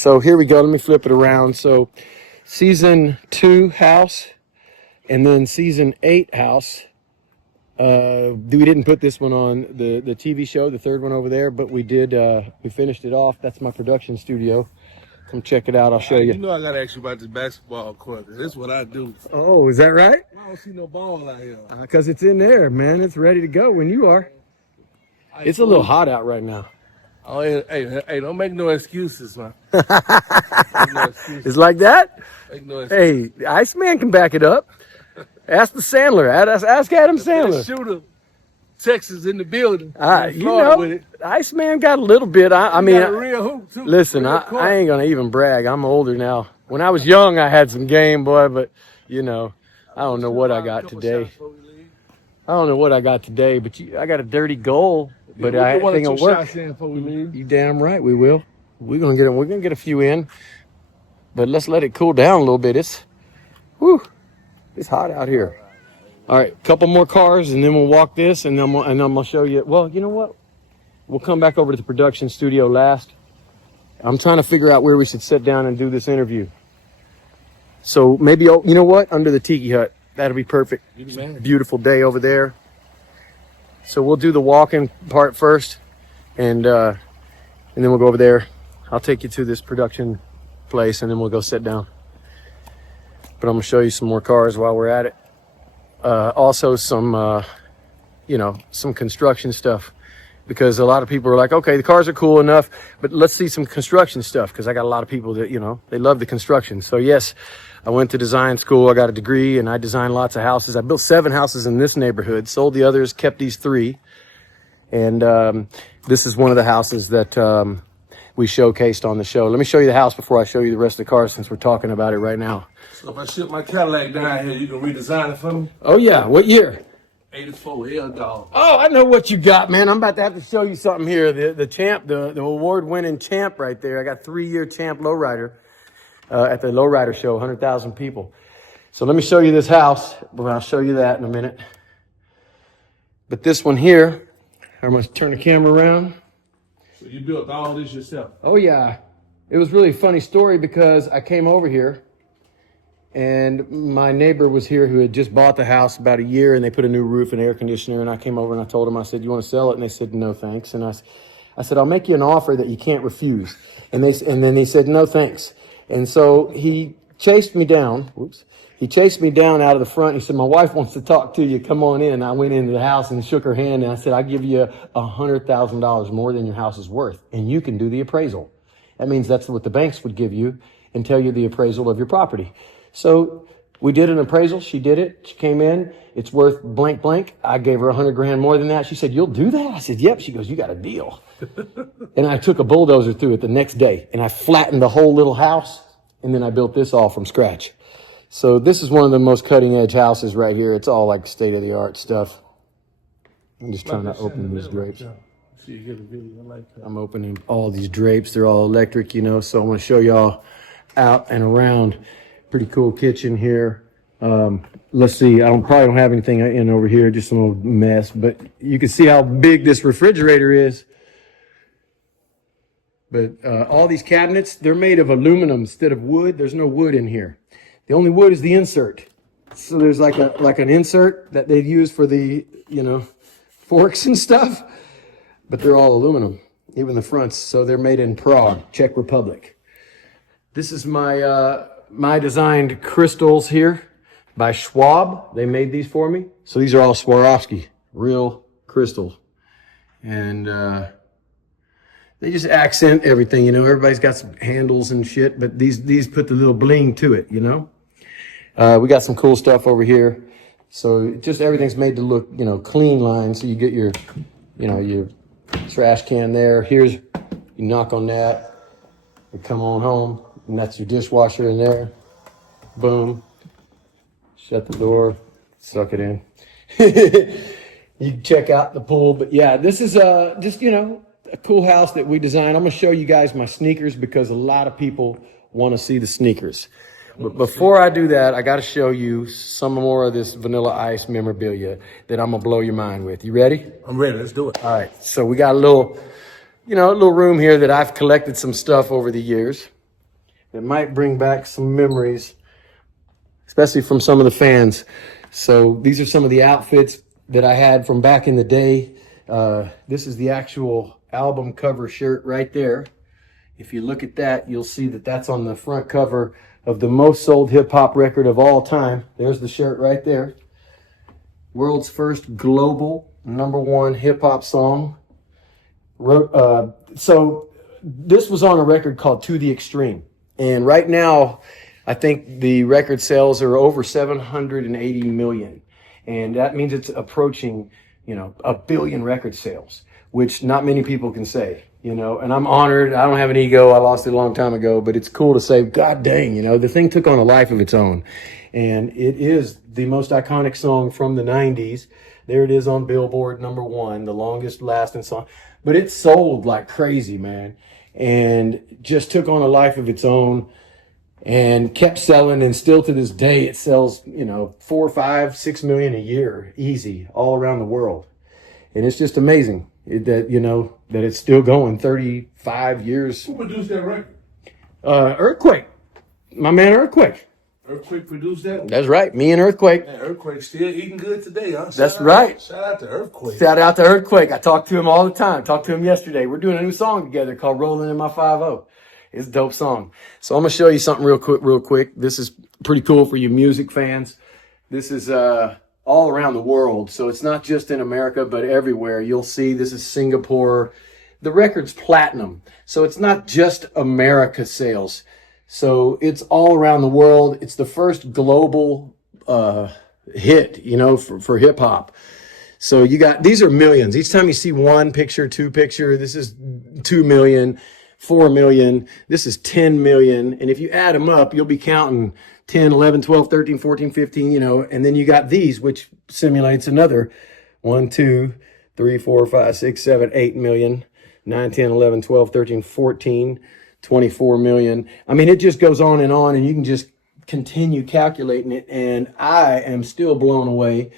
So here we go. Let me flip it around. So season 2 house and then season 8 house. We didn't put this one on the TV show, the third one over there, but we did. We finished it off. That's my production studio. Come check it out. I'll show you. You know I gotta ask you about this basketball court. This is what I do. Oh, is that right? I don't see no ball out here. Because it's in there, man. It's ready to go when you are. It's a little hot out right now. Oh, hey, don't make no excuses, man. It's like that? Make no excuses. Hey, the Iceman can back it up. Ask the Sandler. Ask Adam Sandler. Shooter, Texas in the building. You know, with it. Iceman got a little bit. I mean, got a real hoop too. Listen, I ain't gonna even brag. I'm older now. When I was young, I had some game, boy. But you know, I don't know what I got today. I don't know what I got today, but I got a dirty goal. But I think it'll work. You damn right we will. We're gonna get a few in. But let's let it cool down a little bit. It's hot out here. All right, a couple more cars, and then we'll walk this, and then I'm gonna show you. Well, you know what? We'll come back over to the production studio last. I'm trying to figure out where we should sit down and do this interview. So maybe, you know what? Under the tiki hut. That'll be perfect. Beautiful day over there. So we'll do the walking part first, and then we'll go over there. I'll take you to this production place, and then we'll go sit down. But I'm gonna show you some more cars while we're at it. Also some, some construction stuff, because a lot of people are like, okay, the cars are cool enough, but let's see some construction stuff, because I got a lot of people that, they love the construction. So yes, I went to design school. I got a degree, and I designed lots of houses. I built 7 houses in this neighborhood, sold the others, kept these 3. And this is one of the houses that we showcased on the show. Let me show you the house before I show you the rest of the cars, since we're talking about it right now. So if I ship my Cadillac down here, you can redesign it for me? Oh, yeah. What year? 84, hell dog. Oh, I know what you got, man. I'm about to have to show you something here. The champ, the award-winning champ right there. I got 3-year champ lowrider at the lowrider show, 100,000 people. So let me show you this house. Well, I'll show you that in a minute. But this one here, I'm going to turn the camera around. So you built all this yourself? Oh, yeah. It was really a funny story, because I came over here, and my neighbor was here who had just bought the house about a year, and they put a new roof and air conditioner, and I came over and I told them, I said, you want to sell it? And they said, no, thanks. And I said, I'll make you an offer that you can't refuse. And then he said, no, thanks. And so he chased me down. He chased me down out of the front. He said, my wife wants to talk to you. Come on in. I went into the house and shook her hand, and I said, I'll give you $100,000 more than your house is worth, and you can do the appraisal. That means that's what the banks would give you and tell you the appraisal of your property. So we did an appraisal. She did it. She came in. It's worth blank, blank. I gave her $100,000 more than that. She said, you'll do that? I said, yep. She goes, you got a deal. And I took a bulldozer through it the next day, and I flattened the whole little house, and then I built this all from scratch. So this is one of the most cutting edge houses right here. It's all like state of the art stuff. I'm just trying to open these drapes. I'm opening all these drapes. They're all electric, so I'm going to show y'all out and around. Pretty cool kitchen here. Let's see. Probably don't have anything in over here, just some old mess, but you can see how big this refrigerator is. But all these cabinets, they're made of aluminum instead of wood. There's no wood in here. The only wood is the insert. So there's like an insert that they've used for the, forks and stuff, but they're all aluminum, even the fronts. So they're made in Prague, Czech Republic. This is my designed crystals here by Schwab. They made these for me. So these are all Swarovski, real crystal. And they just accent everything, Everybody's got some handles and shit, but these put the little bling to it, We got some cool stuff over here. So just everything's made to look, clean lines. So you get your, your trash can there. You knock on that, you come on home, and that's your dishwasher in there. Boom. Shut the door, suck it in. You can check out the pool. But yeah, this is just, a cool house that we designed. I'm going to show you guys my sneakers, because a lot of people want to see the sneakers. But before I do that, I got to show you some more of this Vanilla Ice memorabilia that I'm going to blow your mind with. You ready? I'm ready. Let's do it. All right. So we got a little room here that I've collected some stuff over the years. that might bring back some memories, especially from some of the fans. So these are some of the outfits that I had from back in the day. This is the actual album cover shirt right there. If you look at that, you'll see that that's on the front cover of the most sold hip hop record of all time. There's the shirt right there. World's first global #1 hip hop song. So this was on a record called To the Extreme. And right now, I think the record sales are over 780 million. And that means it's approaching, 1 billion record sales, which not many people can say, and I'm honored. I don't have an ego. I lost it a long time ago, but it's cool to say, God dang, the thing took on a life of its own. And it is the most iconic song from the 90s. There it is on Billboard #1, the longest lasting song. But it sold like crazy, man. And just took on a life of its own and kept selling. And still to this day, it sells, 4, 5, 6 million a year, easy, all around the world. And it's just amazing that it's still going 35 years. Who produced that record? Earthquake. My man Earthquake. Earthquake produced that? That's right. Me and Earthquake. Man, Earthquake's still eating good today, huh? That's right. Shout out to Earthquake. Shout out to Earthquake. I talk to him all the time. Talked to him yesterday. We're doing a new song together called Rolling in My 5-0. It's a dope song. So I'm going to show you something real quick. This is pretty cool for you music fans. This is all around the world. So it's not just in America, but everywhere. You'll see this is Singapore. The record's platinum. So it's not just America sales. So it's all around the world. It's the first global hit, for hip hop. So these are millions. Each time you see one picture, two picture, this is 2 million, 4 million. This is 10 million. And if you add them up, you'll be counting 10, 11, 12, 13, 14, 15, and then you got these, which simulates another 1, 2, 3, 4, 5, 6, 7, 8 million, 9, 10, 11, 12, 13, 14, 24 million. I mean, it just goes on, and you can just continue calculating it. And I am still blown away.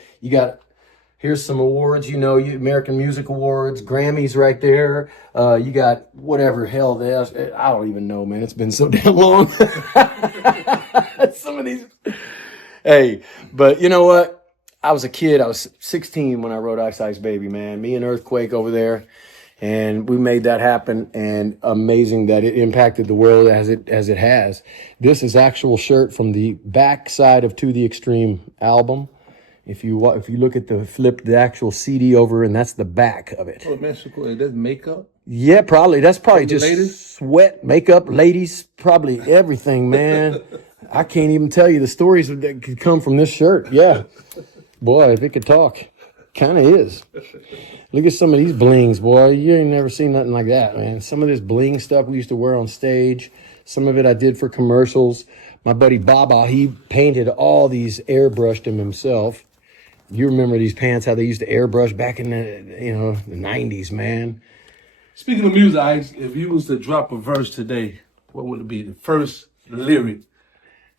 Here's some awards, American Music Awards, Grammys right there. You got whatever hell there's. I don't even know, man. It's been so damn long. Some of these. Hey, but you know what? I was a kid. I was 16 when I wrote Ice Ice Baby, man. Me and Earthquake over there. And we made that happen, and amazing that it impacted the world as it has. This is actual shirt from the back side of To the Extreme album. If you look at the actual CD over, and that's the back of it. Oh, man, so cool. Is that makeup? Yeah, probably. That's probably just ladies? Sweat, makeup, ladies, probably everything, man. I can't even tell you the stories that could come from this shirt. Yeah. Boy, if it could talk. Kind of is. Look at some of these blings, boy. You ain't never seen nothing like that, man. Some of this bling stuff we used to wear on stage. Some of it I did for commercials. My buddy Baba, he painted all these, airbrushed them himself. You remember these pants, how they used to airbrush back in the 90s, man. Speaking of music, Ice, if you was to drop a verse today, what would it be? The first lyric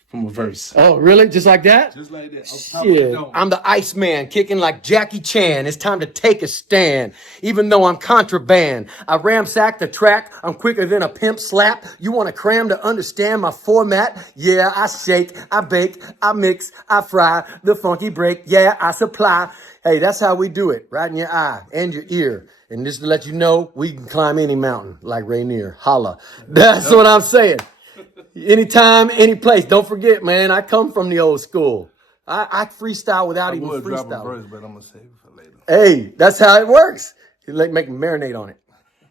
from a verse. Oh, really? Just like that? Just like that. Shit. I'm the Iceman, kicking like Jackie Chan. It's time to take a stand. Even though I'm contraband, I ramsack the track. I'm quicker than a pimp slap. You want to cram to understand my format? Yeah, I shake, I bake, I mix, I fry. The funky break, yeah, I supply. Hey, that's how we do it. Right in your eye and your ear. And just to let you know, we can climb any mountain like Rainier. Holla. That's what I'm saying. Anytime, any place. Don't forget, man, I come from the old school. I freestyle without even freestyling. Drop a verse, but I'm going to save it for later. Hey, that's how it works. You make them marinate on it.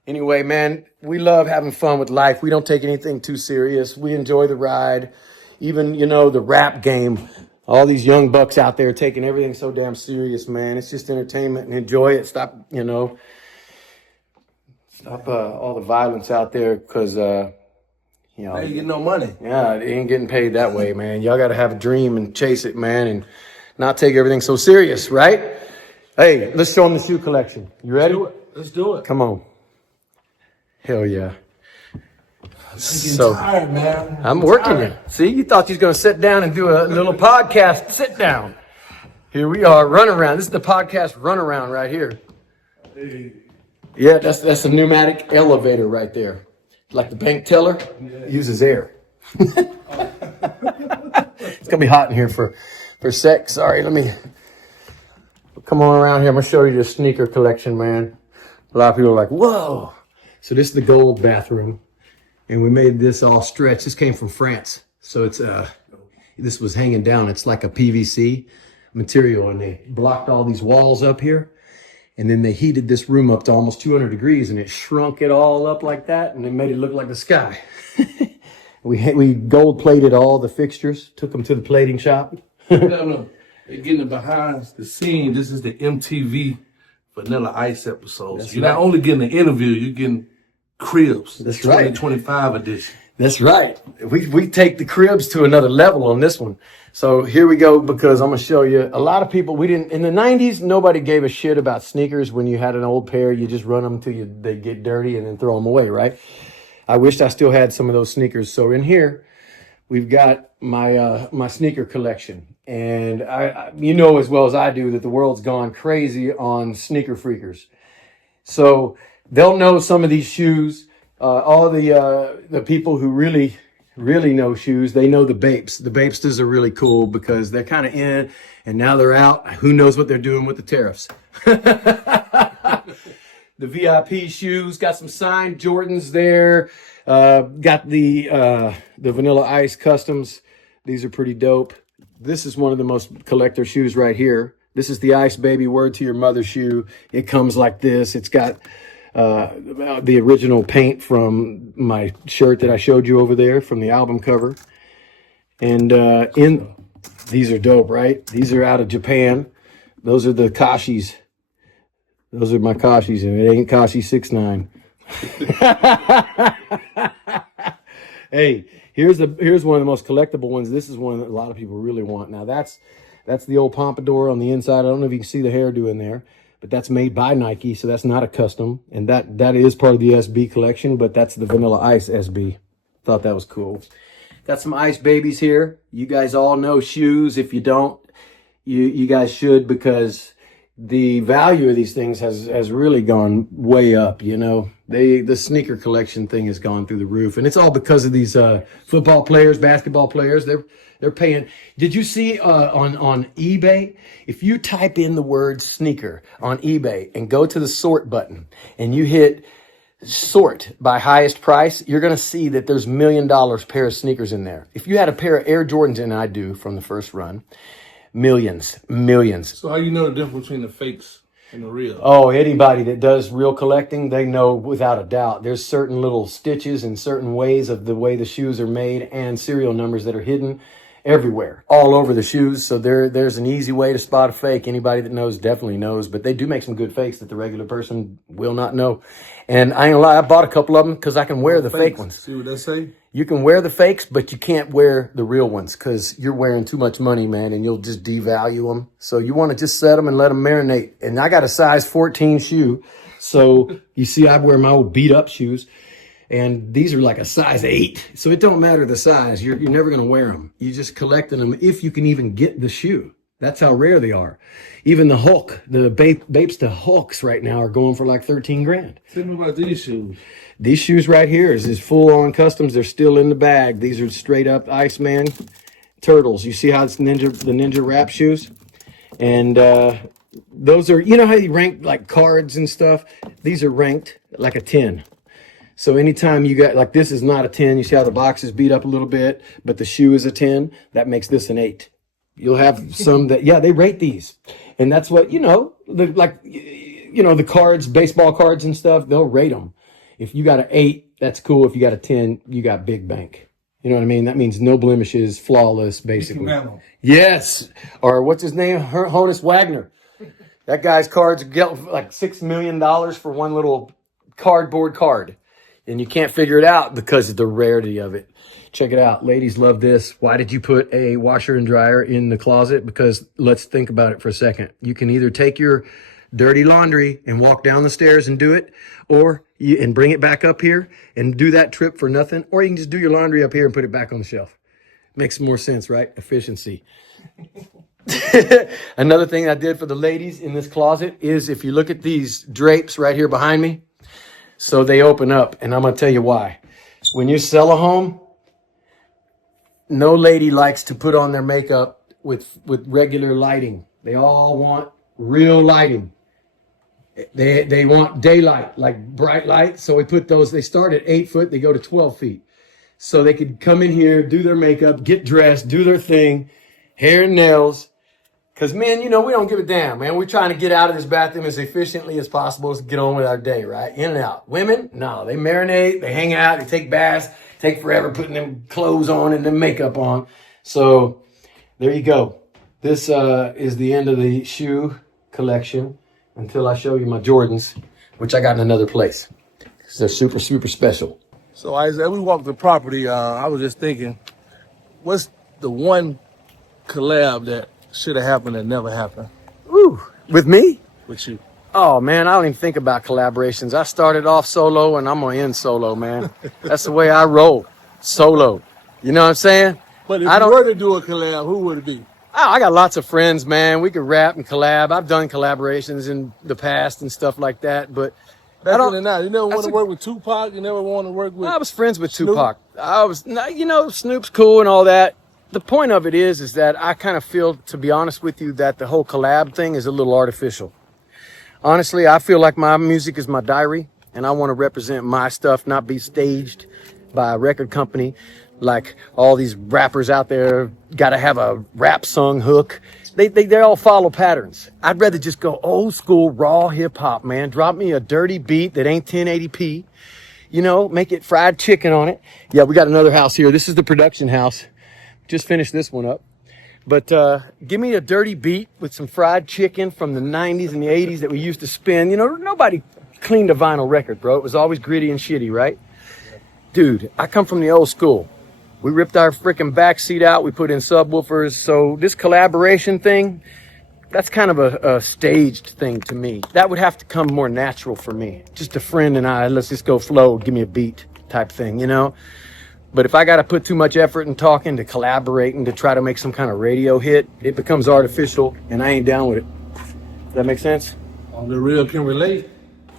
Anyway, man, we love having fun with life. We don't take anything too serious. We enjoy the ride. Even, the rap game. All these young bucks out there taking everything so damn serious, man. It's just entertainment, and enjoy it. Stop all the violence out there, because, They ain't getting no money. Yeah, it ain't getting paid that way, man. Y'all got to have a dream and chase it, man, and not take everything so serious, right? Hey, let's show them the shoe collection. You ready? Let's do it. Come on. Hell yeah. I'm tired, man. I'm working you. See, you thought you was going to sit down and do a little podcast. Sit down. Here we are, run around. This is the podcast run around right here. Hey. Yeah, that's a pneumatic elevator right there. Like the bank teller, uses air. It's gonna be hot in here for a sec. Sorry, let me come on around here. I'm gonna show you the sneaker collection, man. A lot of people are like, whoa. So this is the gold bathroom. And we made this all stretch. This came from France. So it's this was hanging down. It's like a PVC material, and they blocked all these walls up here. And then they heated this room up to almost 200 degrees, and it shrunk it all up like that, and it made it look like the sky. We gold plated all the fixtures, took them to the plating shop. No. They're getting behind the scene. This is the MTV Vanilla Ice episodes. That's You're right. not only getting an interview, you're getting cribs. That's right. 2025 edition. That's right. We take the cribs to another level on this one. So here we go, because I'm going to show you a lot of people. We didn't, in the 90s, nobody gave a shit about sneakers. When you had an old pair, you just run them till they get dirty and then throw them away, right? I wished I still had some of those sneakers. So in here, we've got my my sneaker collection. And I you know as well as I do that the world's gone crazy on sneaker freakers. So they'll know some of these shoes. All the people who really know shoes, they know the Bapes. The Bapestas are really cool because they're kind of in, and now they're out. Who knows what they're doing with the tariffs? The VIP shoes, got some signed Jordans there. Got the Vanilla Ice Customs. These are pretty dope. This is one of the most collector shoes right here. This is the Ice Baby Word to Your Mother shoe. It comes like this. It's got the original paint from my shirt that I showed you over there from the album cover. And these are dope, right? These are out of Japan. Those are the Kashis. Those are my Kashis, and it ain't Kashi 6'9". Hey, here's one of the most collectible ones. This is one that a lot of people really want. Now that's the old pompadour on the inside. I don't know if you can see the hairdo in there, but that's made by Nike, so that's not a custom. And that is part of the SB collection, but that's the Vanilla Ice SB. Thought that was cool. Got some Ice Babies here. You guys all know shoes. If you don't, you guys should, because the value of these things has really gone way up. You know, the sneaker collection thing has gone through the roof, and it's all because of these football players, basketball players. They're paying. Did you see on eBay? If you type in the word sneaker on eBay and go to the sort button and you hit sort by highest price, you're going to see that there's $1 million pair of sneakers in there. If you had a pair of Air Jordans, and I do from the first run, millions. So how you know the difference between the fakes and the real? Oh, anybody that does real collecting, they know without a doubt. There's certain little stitches and certain ways of the way the shoes are made and serial numbers that are hidden everywhere, all over the shoes. So there's an easy way to spot a fake. Anybody that knows definitely knows, but they do make some good fakes that the regular person will not know. And I ain't gonna lie, I bought a couple of them because I can wear the fake ones. See what they say? You can wear the fakes, but you can't wear the real ones because you're wearing too much money, man, and you'll just devalue them. So you want to just set them and let them marinate. And I got a size 14 shoe. So you see, I wear my old beat up shoes, and these are like a size 8. So it don't matter the size. You're never going to wear them. You just collecting them if you can even get the shoe. That's how rare they are. Even the Hulk, the Bapes to Hulks right now are going for like 13 grand. Tell me about these shoes. These shoes right here is full on customs. They're still in the bag. These are straight up Iceman Turtles. You see how it's the Ninja Wrap shoes? And those are, you know how you rank like cards and stuff? These are ranked like a 10. So anytime you got, like, this is not a 10. You see how the box is beat up a little bit, but the shoe is a 10. That makes this an 8. You'll have some that, yeah, they rate these. And that's what, the cards, baseball cards and stuff, they'll rate them. If you got an 8, that's cool. If you got a 10, you got big bank. You know what I mean? That means no blemishes, flawless, basically. Yes. Or what's his name? Honus Wagner. That guy's cards get like $6 million for one little cardboard card. And you can't figure it out because of the rarity of it. Check it out. Ladies love this. Why did you put a washer and dryer in the closet? Because let's think about it for a second. You can either take your dirty laundry and walk down the stairs and do it, and bring it back up here and do that trip for nothing, or you can just do your laundry up here and put it back on the shelf. Makes more sense, right? Efficiency. Another thing I did for the ladies in this closet is, if you look at these drapes right here behind me, so they open up, and I'm going to tell you why. When you sell a home, no lady likes to put on their makeup with regular lighting. They all want real lighting. They want daylight, like bright light. So we put those, they start at 8 foot, they go to 12 feet. So they could come in here, do their makeup, get dressed, do their thing, hair and nails. Because men, we don't give a damn, man. We're trying to get out of this bathroom as efficiently as possible to get on with our day, right? In and out. Women, no, they marinate, they hang out, they take baths, take forever putting them clothes on and their makeup on. So there you go. This is the end of the shoe collection until I show you my Jordans, which I got in another place. They're super, super special. So as we walked the property, I was just thinking, what's the one collab that should have happened that never happened Ooh, with me? with you? Oh, man, I don't even think about collaborations. I started off solo, and I'm going to end solo, man. That's the way I roll, solo. You know what I'm saying? But if I you don't. were to do a collab, who would it be? Oh, I got lots of friends, man. We could rap and collab. I've done collaborations in the past and stuff like that, but Back I don't. in the night, you never want that's to a- work with Tupac. You never want to work with. I was friends with Snoop? Tupac. Snoop's cool and all that. The point of it is that I kind of feel, to be honest with you, that the whole collab thing is a little artificial. Honestly, I feel like my music is my diary, and I want to represent my stuff, not be staged by a record company like all these rappers out there got to have a rap song hook. They all follow patterns. I'd rather just go old school, raw hip hop, man. Drop me a dirty beat that ain't 1080p. Make it fried chicken on it. Yeah, we got another house here. This is the production house. Just finished this one up. But give me a dirty beat with some fried chicken from the 90s and the 80s that we used to spin. Nobody cleaned a vinyl record, bro. It was always gritty and shitty, right? Dude, I come from the old school. We ripped our freaking backseat out. We put in subwoofers. So this collaboration thing, that's kind of a staged thing to me. That would have to come more natural for me. Just a friend and I, let's just go flow, give me a beat type thing, But if I got to put too much effort in talking to collaborating to try to make some kind of radio hit, it becomes artificial, and I ain't down with it. Does that make sense? The real can relate.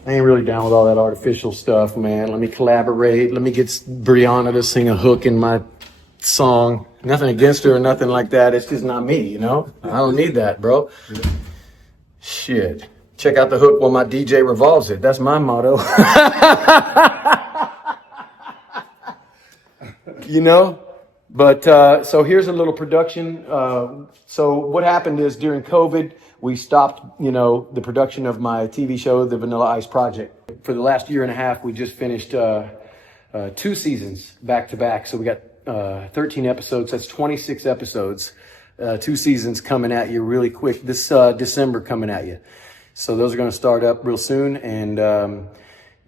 I ain't really down with all that artificial stuff, man. Let me collaborate. Let me get Brianna to sing a hook in my song. Nothing against her or nothing like that. It's just not me, I don't need that, bro. Shit. Check out the hook while my DJ revolves it. That's my motto. But so here's a little production. So what happened is during COVID, we stopped, the production of my TV show, The Vanilla Ice Project. For the last year and a half, we just finished 2 seasons back to back. So we got 13 episodes. That's 26 episodes. 2 seasons coming at you really quick. This December coming at you. So those are going to start up real soon. And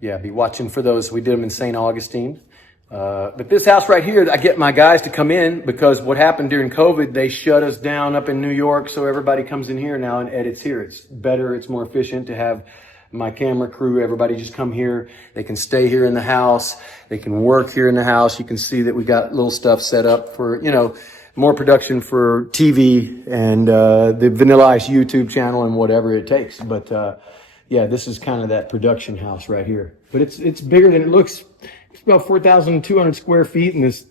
be watching for those. We did them in St. Augustine. But this house right here, I get my guys to come in because what happened during COVID, they shut us down up in New York. So everybody comes in here now and edits here. It's better. It's more efficient to have my camera crew. Everybody just come here. They can stay here in the house. They can work here in the house. You can see that we got little stuff set up for, more production for TV and, the Vanilla Ice YouTube channel and whatever it takes. But, this is kind of that production house right here, but it's bigger than it looks. It's about 4,200 square feet in this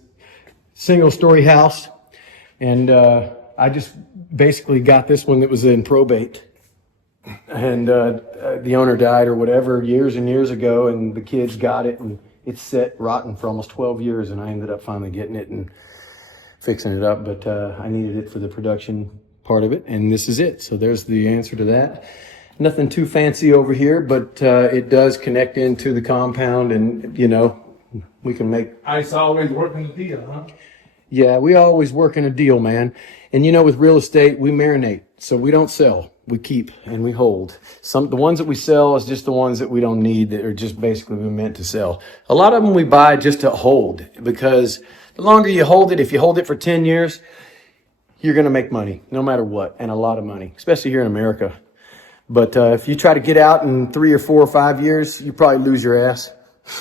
single story house. And I just basically got this one that was in probate. And the owner died or whatever years and years ago, and the kids got it, and it's set rotten for almost 12 years, and I ended up finally getting it and fixing it up. But I needed it for the production part of it, and this is it. So there's the answer to that. Nothing too fancy over here, but it does connect into the compound, and we can make. Ice always working the deal, huh? Yeah, we always working a deal, man. And with real estate, we marinate. So we don't sell. We keep and we hold. The ones that we sell is just the ones that we don't need, that are just basically meant to sell. A lot of them we buy just to hold, because the longer you hold it, if you hold it for 10 years, you're going to make money no matter what, and a lot of money, especially here in America. But if you try to get out in 3 or 4 or 5 years, you probably lose your ass.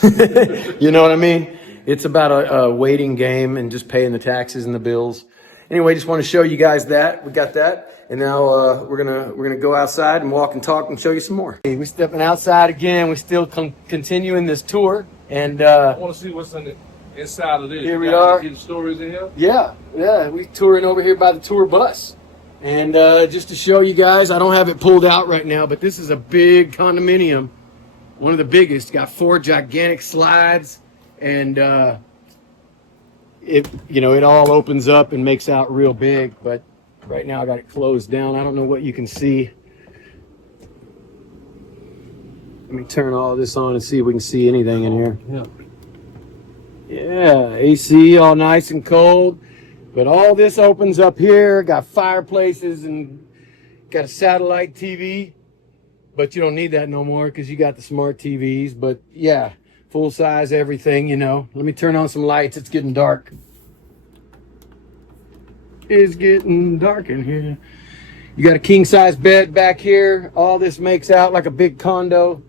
You know what I mean? It's about a waiting game and just paying the taxes and the bills. Anyway, just want to show you guys that. We got that. And now we're gonna go outside and walk and talk and show you some more. Hey, we're stepping outside again. We're still continuing this tour. And I want to see what's in it. inside of this. Here You we got are. any stories in here? Yeah, we touring over here by the tour bus. And just to show you guys, I don't have it pulled out right now, but this is a big condominium. One of the biggest. Got 4 gigantic slides, and it all opens up and makes out real big. But right now I got it closed down. I don't know what you can see. Let me turn all this on and see if we can see anything in here. Yeah, AC all nice and cold. But all this opens up here. Got fireplaces and got a satellite TV. But you don't need that no more because you got the smart TVs. But yeah, full size everything, Let me turn on some lights. It's getting dark. It's getting dark in here. You got a king size bed back here. All this makes out like a big condo.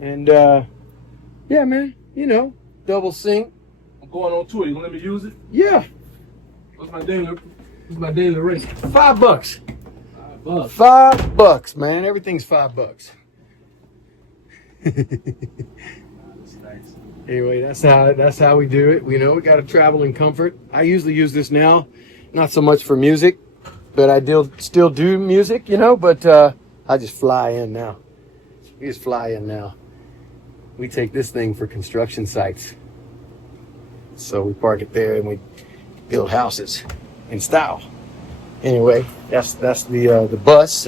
And yeah, man, double sink. I'm going on tour. You gonna let me use it? Yeah, What's my daily rate? $5. $5. $5, man. Everything's $5. That's nice. Anyway, that's how we do it. We got to travel in comfort. I usually use this now, not so much for music, but I still do music, But I just fly in now. We just fly in now. We take this thing for construction sites, so we park it there and we build houses in style. Anyway, that's the bus.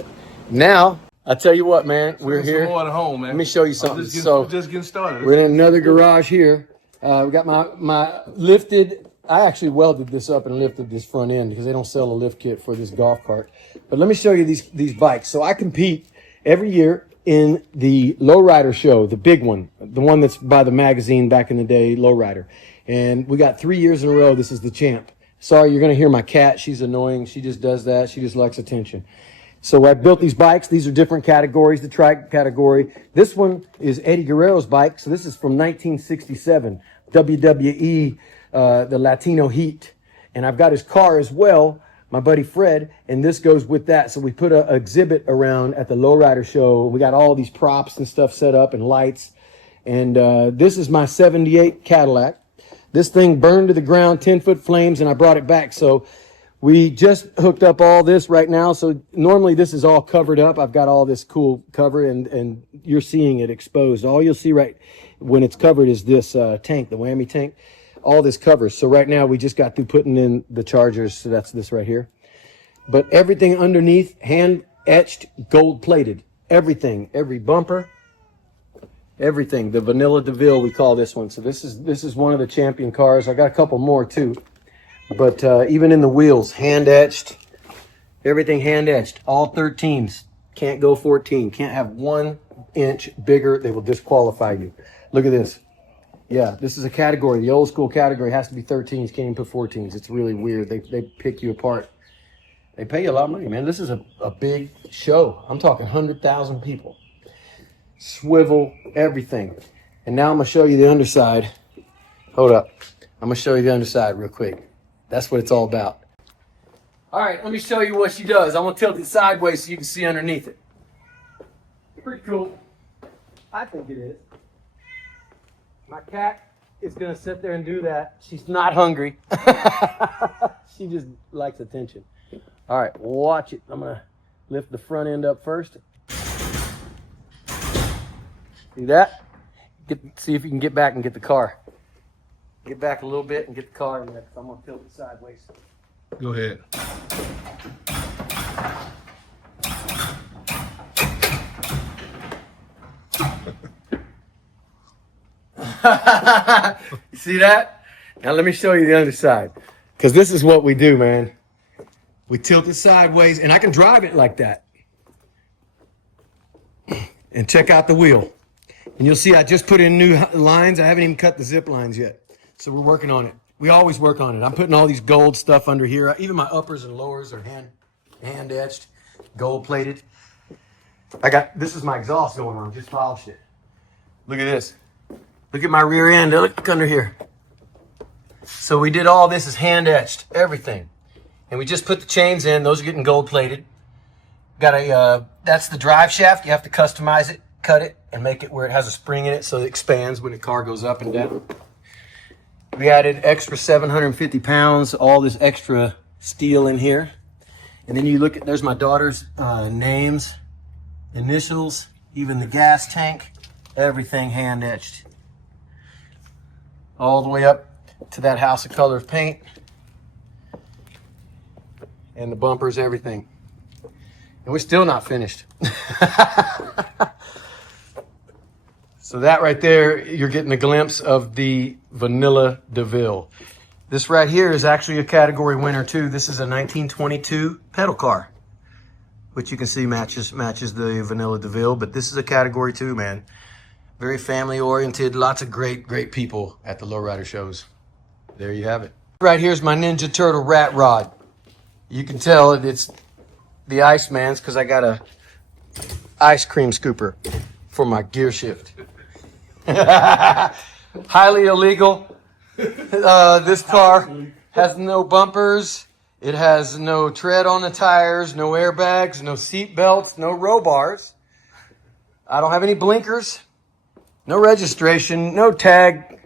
Now I tell you what, man, we're here. More at home, man. Let me show you something. Just getting started. We're in another garage here. We got my lifted. I actually welded this up and lifted this front end because they don't sell a lift kit for this golf cart. But let me show you these bikes. So I compete every year in the lowrider show, the big one, the one that's by the magazine back in the day, lowrider. And we got 3 years in a row. This is the champ. Sorry, you're going to hear my cat. She's annoying. She just does that. She just likes attention. So I built these bikes. These are different categories, the trike category. This one is Eddie Guerrero's bike. So this is from 1967, WWE, the Latino Heat. And I've got his car as well, my buddy Fred, and this goes with that. So we put an exhibit around at the lowrider show. We got all these props and stuff set up and lights. And this is my 78 Cadillac. This thing burned to the ground, 10-foot flames, and I brought it back. So we just hooked up all this right now. So normally this is all covered up. I've got all this cool cover, and you're seeing it exposed. All you'll see right when it's covered is this tank, the whammy tank. All this covers. So right now we just got through putting in the chargers. So that's this right here. But everything underneath, hand etched, gold plated. Everything, every bumper, everything. The Vanilla DeVille, we call this one. So this is one of the champion cars. I got a couple more too. But even in the wheels, hand etched, everything hand etched. All 13s. Can't go 14. Can't have 1 inch bigger. They will disqualify you. Look at this. Yeah, this is a category. The old school category has to be 13s. Can't even put 14s. It's really weird. They pick you apart. They pay you a lot of money, man. This is a big show. I'm talking 100,000 people. Swivel, everything. And now I'm going to show you the underside. Hold up. I'm going to show you the underside real quick. That's what it's all about. All right, let me show you what she does. I'm going to tilt it sideways so you can see underneath it. Pretty cool. I think it is. My cat is going to sit there and do that. She's not hungry. She just likes attention. All right, watch it. I'm going to lift the front end up first. See that? See if you can get back and get the car. Get back a little bit and get the car in there. I'm going to tilt it sideways. Go ahead. You see that? Now let me show you the underside. Because this is what we do, man. We tilt it sideways, and I can drive it like that. And check out the wheel. And you'll see I just put in new lines. I haven't even cut the zip lines yet. So we're working on it. We always work on it. I'm putting all these gold stuff under here. Even my uppers and lowers are hand etched, gold plated. This is my exhaust going on. Just polished it. Look at this. Look at my rear end. Look under here. So we did all this is hand etched, everything. And we just put the chains in. Those are getting gold plated. Got that's the drive shaft. You have to customize it. cut it and make it where it has a spring in it so it expands when the car goes up and down. We added extra 750 pounds, all this extra steel in here. And then you look at, there's my daughter's names, initials, even the gas tank, everything hand etched. All the way up to that house of colors paint. And the bumpers, everything. And we're still not finished. So that right there, you're getting a glimpse of the Vanilla DeVille. This right here is actually a category winner too. This is a 1922 pedal car, which you can see matches the Vanilla DeVille, but this is a category 2, man. Very family oriented, lots of great people at the lowrider shows. There you have it. Right here's my Ninja Turtle rat rod. You can tell it's the Iceman's because I got a ice cream scooper for my gear shift. Highly illegal. This car has no bumpers. It has no tread on the tires, no airbags, no seat belts, no row bars. I don't have any blinkers, no registration, no tag.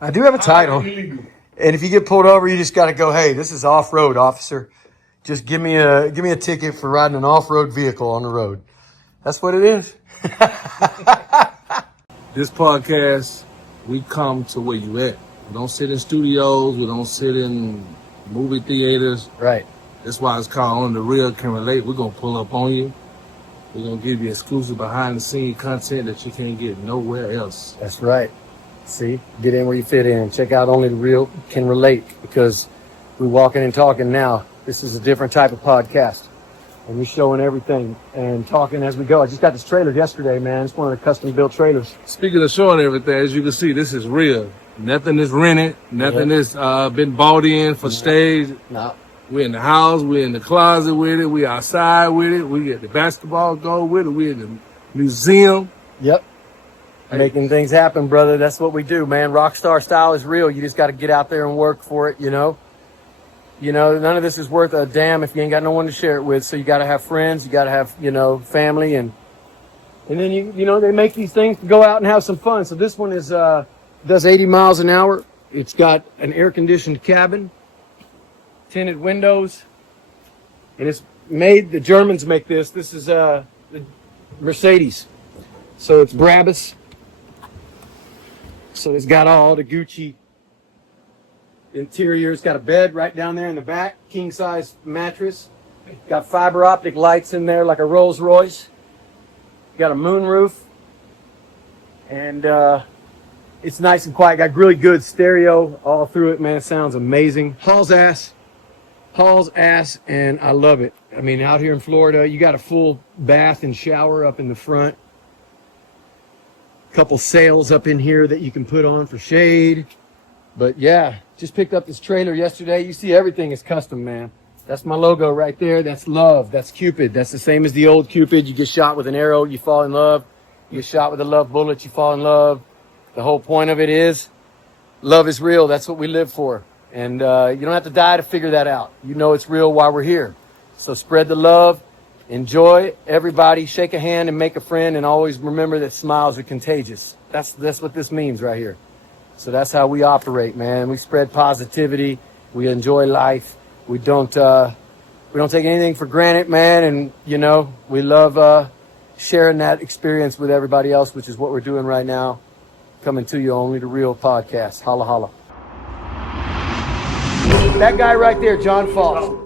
I do have a title. And if you get pulled over, you just got to go, hey, this is off-road, officer. Just give me a ticket for riding an off-road vehicle on the road. That's what it is. This podcast, we come to where you at. We don't sit in studios. We don't sit in movie theaters. Right. That's why it's called On the Real Can Relate. We're going to pull up on you. We're going to give you exclusive behind-the-scenes content that you can't get nowhere else. That's right. See, get in where you fit in. Check out Only the Real Can Relate because we're walking and talking now. This is a different type of podcast. And we're showing everything and talking as we go. I just got this trailer yesterday, man. It's one of the custom-built trailers. Speaking of showing everything, as you can see, this is real. Nothing is rented. Nothing is been bought in for stage. No. We're in the house. We're in the closet with it. We outside with it. We at the basketball goal with it. We're in the museum. Yep. Making things happen, brother. That's what we do, man. Rockstar style is real. You just got to get out there and work for it, you know. You know, none of this is worth a damn if you ain't got no one to share it with. So you got to have friends. You got to have, you know, family. And then, you know, they make these things to go out and have some fun. So this one is does 80 miles an hour. It's got an air-conditioned cabin, tinted windows. And it's made, the Germans make this. This is the Mercedes. So it's Brabus. So it's got all the Gucci interior. It's got a bed right down there in the back, king size mattress. Got fiber optic lights in there like a Rolls Royce. Got a moonroof. And it's nice and quiet. Got really good stereo all through it, man. It sounds amazing. Hauls ass, and I love it. I mean, out here in Florida, you got a full bath and shower up in the front. Couple sails up in here that you can put on for shade. But yeah, just picked up this trailer yesterday. You see everything is custom, man. That's my logo right there. That's love. That's Cupid. That's the same as the old Cupid. You get shot with an arrow, you fall in love. You get shot with a love bullet, you fall in love. The whole point of it is love is real. That's what we live for. And you don't have to die to figure that out. You know it's real while we're here. So spread the love. Enjoy, everybody. Shake a hand and make a friend, and always remember that smiles are contagious. That's what this means right here. So that's how we operate, man. We spread positivity. We enjoy life. We don't take anything for granted, man. And you know, we love sharing that experience with everybody else, which is what we're doing right now. Coming to you, Only the Real podcast. Holla holla. That guy right there, John Foss.